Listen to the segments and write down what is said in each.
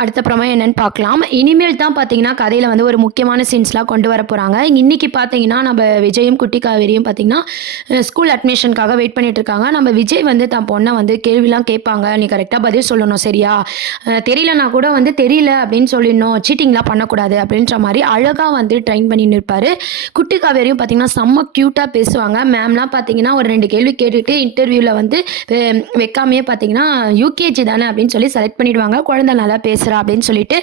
அடுத்த ப்ரமோ என்னன்னு பார்க்கலாம். இனிமேல் தான் பார்த்தீங்கன்னா கதையில் வந்து ஒரு முக்கியமான சீன்ஸ்லாம் கொண்டு வர போகிறாங்க இன்னைக்கு பார்த்தீங்கன்னா நம்ம விஜயும் குட்டி காவேரியும் பார்த்தீங்கன்னா ஸ்கூல் அட்மிஷனுக்காக வெயிட் பண்ணிட்டு இருக்காங்க. நம்ம விஜய் வந்து தன் பொண்ணை வந்து கேள்விலாம் கேட்பாங்க. நீ கரெக்டாக பதில் சொல்லணும் சரியா? தெரியலனா கூட வந்து தெரியல அப்படின்னு சொல்லிடணும். சீட்டிங்லாம் பண்ணக்கூடாது அப்படின்ற மாதிரி அழகாக வந்து ட்ரைன் பண்ணி இருப்பார் குட்டி காவேரியும் பார்த்தீங்கன்னா செம்ம க்யூட்டாக பேசுவாங்க. மேம்லாம் பார்த்தீங்கன்னா ஒரு ரெண்டு கேள்வி கேட்டுட்டு இன்டர்வியூவில் வந்து வெ- வைக்காமையே பார்த்தீங்கன்னா யூகேஜி தானே அப்படின்னு சொல்லி செலக்ட் பண்ணிடுவாங்க. குழந்தை நல்லா பேசுகிறா அப்படின்னு சொல்லிட்டு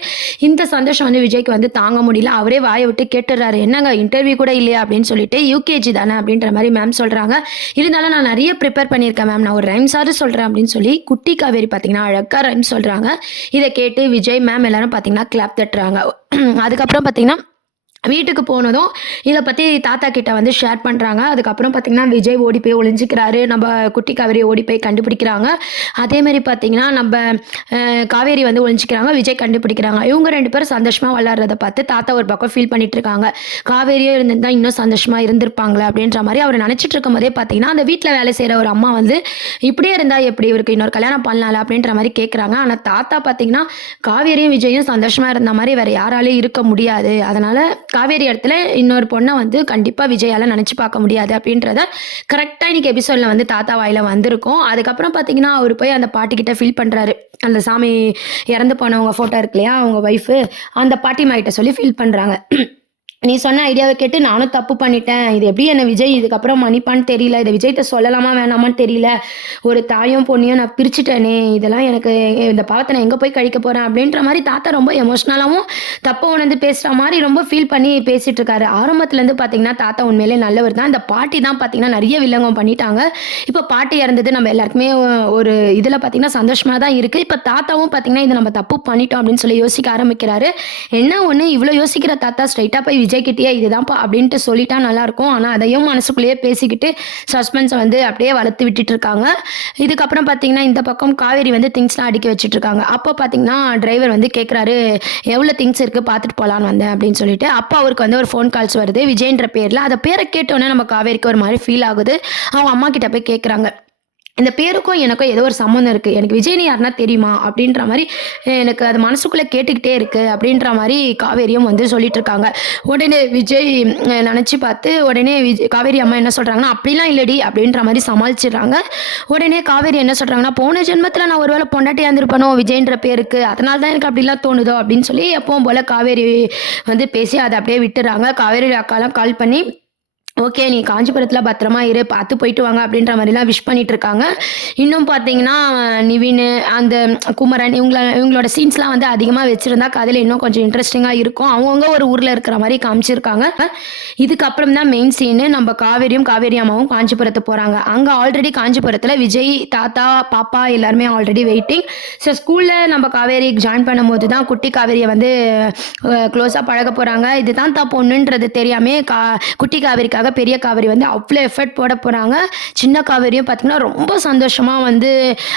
இந்த சந்தோஷம் வந்து விஜய்க்கு வந்து தாங்க முடியல. அவரே வாயை விட்டு கேட்டுறாரு என்னங்க இன்டர்வியூ கூட இல்லையா அப்படின்னு சொல்லிட்டு யூகேஜி தானே அப்படின்ற மாதிரி மேம் சொல்கிறாங்க இருந்தாலும் நான் நிறைய ப்ரிப்பேர் பண்ணியிருக்கேன் மேம் நான் ஒரு ரைம்ஸாவது சொல்கிறேன் அப்படின்னு சொல்லி குட்டி காவேரி பார்த்தீங்கன்னா அழகாக ரைம்ஸ் சொல்கிறாங்க இதை கேட்டு விஜய் மேம் எல்லாரும் பார்த்தீங்கன்னா கிளாப் தட்டுறாங்க. அதுக்கப்புறம் பார்த்தீங்கன்னா வீட்டுக்கு போனதும் இதை பற்றி தாத்தா கிட்ட வந்து ஷேர் பண்ணுறாங்க அதுக்கப்புறம் பார்த்தீங்கன்னா விஜய் ஓடி போய் ஒளிஞ்சிக்கிறாரு. நம்ம குட்டி காவேரி ஓடி போய் கண்டுபிடிக்கிறாங்க. அதேமாரி பார்த்தீங்கன்னா நம்ம காவேரி வந்து ஒளிஞ்சிக்கிறாங்க விஜய் கண்டுபிடிக்கிறாங்க. இவங்க ரெண்டு பேரும் சந்தோஷமாக விளாட்றத பார்த்து தாத்தா ஒரு பக்கம் ஃபீல் பண்ணிட்டு இருக்காங்க காவேரியும் இருந்திருந்தால் இன்னும் சந்தோஷமாக இருந்திருப்பாங்களே அப்படின்ற மாதிரி அவர் நினச்சிட்டு இருக்கும் போதே பார்த்தீங்கன்னா அந்த வீட்டில் வேலை செய்கிற ஒரு அம்மா வந்து இப்படியே இருந்தால் எப்படி இவருக்கு இன்னொரு கல்யாணம் பண்ணலாம்ல? அப்படின்ற மாதிரி கேட்குறாங்க ஆனால் தாத்தா பார்த்தீங்கன்னா காவேரியும் விஜயும் சந்தோஷமாக இருந்த மாதிரி வேறு யாராலையும் இருக்க முடியாது. அதனால் காவேரி இடத்துல இன்னொரு பொண்ணை வந்து கண்டிப்பாக விஜயால் நினச்சி பார்க்க முடியாது அப்படின்றத கரெக்டாக இன்னைக்கு எபிசோடில் வந்து தாத்தா வாயில வந்திருக்கும். அதுக்கப்புறம் பார்த்தீங்கன்னா அவர் போய் அந்த பாட்டிக்கிட்ட ஃபீல் பண்ணுறாரு அந்த சாமி இறந்து போனவங்க ஃபோட்டோ இருக்கு இல்லையா அவங்க ஒய்ஃபு அந்த பாட்டி கிட்ட சொல்லி ஃபீல் பண்ணுறாங்க நீ சொன்ன ஐடியாவை கேட்டு நானும் தப்பு பண்ணிட்டேன். இது எப்படி என்ன விஜய்? இதுக்கப்புறம் மன்னிப்பான்னு தெரியல. இதை விஜய்கிட்ட சொல்லலாமா வேணாமான்னு தெரியல. ஒரு தாயும் பொண்ணையும் நான் பிரிச்சுட்டேனே. இதெல்லாம் எனக்கு இந்த பாவத்தை நான் எங்கே போய் கழிக்க போகிறேன் அப்படின்ற மாதிரி தாத்தா ரொம்ப எமோஷ்னலாகவும் தப்பை உணர்ந்து பேசுகிற மாதிரி ரொம்ப ஃபீல் பண்ணி பேசிகிட்டு இருக்காரு. ஆரம்பத்துலேருந்து பார்த்தீங்கன்னா தாத்தா உண்மையிலே நல்லவர் தான். இந்த பாட்டி தான் பார்த்தீங்கன்னா நிறைய வில்லங்கம் பண்ணிட்டாங்க. இப்போ பாட்டி இறந்தது நம்ம எல்லாருக்குமே ஒரு இதில் பார்த்தீங்கன்னா சந்தோஷமாக தான் இருக்குது இப்போ தாத்தாவும் பார்த்தீங்கன்னா இது நம்ம தப்பு பண்ணிட்டோம் அப்படின்னு சொல்லி யோசிக்க ஆரம்பிக்கிறாரு. என்ன ஒன்று இவ்வளோ யோசிக்கிற தாத்தா ஸ்ட்ரைட்டாக போய் விஜய் கிட்டேயே இதுதான்ப்பா அப்படின்ட்டு சொல்லிட்டா நல்லாயிருக்கும். ஆனால் அதையும் மனசுக்குள்ளேயே பேசிக்கிட்டு சஸ்பென்ஸை வந்து அப்படியே வளர்த்து விட்டுட்டு இருக்காங்க இதுக்கப்புறம் பார்த்தீங்கன்னா இந்த பக்கம் காவேரி வந்து திங்ஸ்லாம் அடிக்க வச்சுட்டு இருக்காங்க அப்போ பார்த்தீங்கன்னா டிரைவர் வந்து கேட்குறாரு எவ்வளோ திங்ஸ் இருக்குது பார்த்துட்டு போகலான்னு வந்தேன் அப்படின்னு சொல்லிட்டு. அப்போ அவருக்கு வந்து ஒரு ஃபோன் கால்ஸ் வருது விஜய்ன்ற பேரில். அதை பேரை கேட்டோன்னே நம்ம காவேரிக்கு ஒரு மாதிரி ஃபீல் ஆகுது. அவங்க அம்மா கிட்ட போய் கேட்குறாங்க இந்த பேருக்கும் எனக்கும் ஏதோ ஒரு சம்மந்தம் இருக்குது எனக்கு விஜய்னு யாருன்னா தெரியுமா? அப்படின்ற மாதிரி எனக்கு அது மனசுக்குள்ளே கேட்டுக்கிட்டே இருக்குது அப்படின்ற மாதிரி காவேரியும் வந்து சொல்லிட்டு இருக்காங்க. உடனே விஜய் நினச்சி பார்த்து உடனே விஜய் காவேரி அம்மா என்ன சொல்கிறாங்கன்னா அப்படிலாம் இல்லடி அப்படின்ற மாதிரி சமாளிச்சிடுறாங்க. உடனே காவேரி என்ன சொல்கிறாங்கன்னா போன ஜென்மத்தில் நான் ஒருவேளை பொண்டாட்டியாக இருந்திருப்பனோ விஜய்ன்ற பேருக்கு. அதனால தான் எனக்கு அப்படிலாம் தோணுதோ? அப்படின்னு சொல்லி எப்பவும் போல் காவேரி வந்து பேசி அதை அப்படியே விட்டுறாங்க காவேரி அக்காலாம் கால் பண்ணி ஓகே நீ காஞ்சிபுரத்தில் பத்திரமா இரு பார்த்து போயிட்டு வாங்க அப்படின்ற மாதிரிலாம் விஷ் பண்ணிட்டு இருக்காங்க இன்னும் பார்த்தீங்கன்னா நிவின் அந்த குமரன் இவங்கள இவங்களோட சீன்ஸ்லாம் வந்து அதிகமாக வச்சுருந்தா கதையில் இன்னும் கொஞ்சம் இன்ட்ரெஸ்டிங்காக இருக்கும். அவங்கவுங்க ஒரு ஊரில் இருக்கிற மாதிரி காமிச்சிருக்காங்க. இதுக்கப்புறம் தான் மெயின் சீனு நம்ம காவேரியும் காவேரி அம்மாவும் காஞ்சிபுரத்துக்கு போகிறாங்க அங்கே ஆல்ரெடி காஞ்சிபுரத்தில் விஜய் தாத்தா பாப்பா எல்லாருமே ஆல்ரெடி வெயிட்டிங் ஸோ ஸ்கூலில் நம்ம காவேரி ஜாயின் பண்ணும்போது தான் குட்டி காவேரியை வந்து க்ளோஸாக பழக போகிறாங்க இதுதான் தான் பொண்ணுன்றது தெரியாமல் கா குட்டி காவேரிக்காக பெரிய காவேரி வந்து அவ்வளோ எஃபர்ட் போட போகிறாங்க சின்ன காவேரியும் பார்த்தீங்கன்னா ரொம்ப சந்தோஷமாக வந்து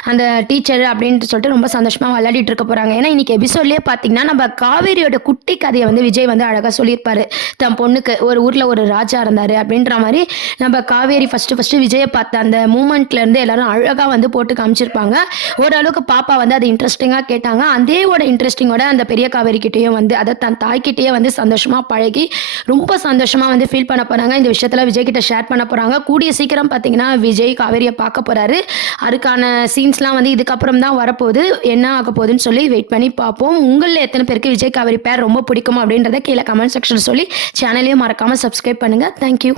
அந்த டீச்சர் அப்படின்ட்டு சொல்லிட்டு ரொம்ப சந்தோஷமாக விளையாடிட்டு இருக்க போகிறாங்க ஏன்னா இன்றைக்கி எபிசோட்லேயே பார்த்தீங்கன்னா நம்ம காவேரியோட குட்டி கதையை வந்து விஜய் வந்து அழகாக சொல்லியிருப்பாரு. தன் பொண்ணுக்கு ஒரு ஊரில் ஒரு ராஜா இருந்தார் அப்படின்ற மாதிரி நம்ம காவேரி ஃபஸ்ட்டு ஃபஸ்ட்டு விஜயை பார்த்த அந்த மூமெண்ட்லேருந்து எல்லாரும் அழகாக வந்து போட்டு காமிச்சிருப்பாங்க. ஓரளவுக்கு பாப்பா வந்து அது இன்ட்ரெஸ்டிங்காக கேட்டாங்க. அதேவோட இன்ட்ரெஸ்டிங்கோட அந்த பெரிய காவேரி கிட்டேயும் வந்து அதை தன் தாய்கிட்டேயே வந்து சந்தோஷமாக பழகி ரொம்ப சந்தோஷமாக வந்து ஃபீல் பண்ண போகிறாங்க இந்த விஷயம் விஷயத்தில் விஜய் கிட்ட ஷேர் பண்ண போகிறாங்க கூடிய சீக்கிரம் பார்த்தீங்கன்னா விஜய் காவேரியை பார்க்க போகிறாரு அதுக்கான சீன்ஸ்லாம் வந்து இதுக்கப்புறம் தான் வரப்போகுது. என்ன ஆக போகுதுன்னு சொல்லி வெயிட் பண்ணி பார்ப்போம். உங்களில் எத்தனை பேருக்கு விஜய் காவேரி பேர் ரொம்ப பிடிக்கும் அப்படின்றத கீழே கமெண்ட் செக்ஷன் சொல்லி சேனலையும் மறக்காமல் சப்ஸ்கிரைப் பண்ணுங்கள் தேங்க்யூ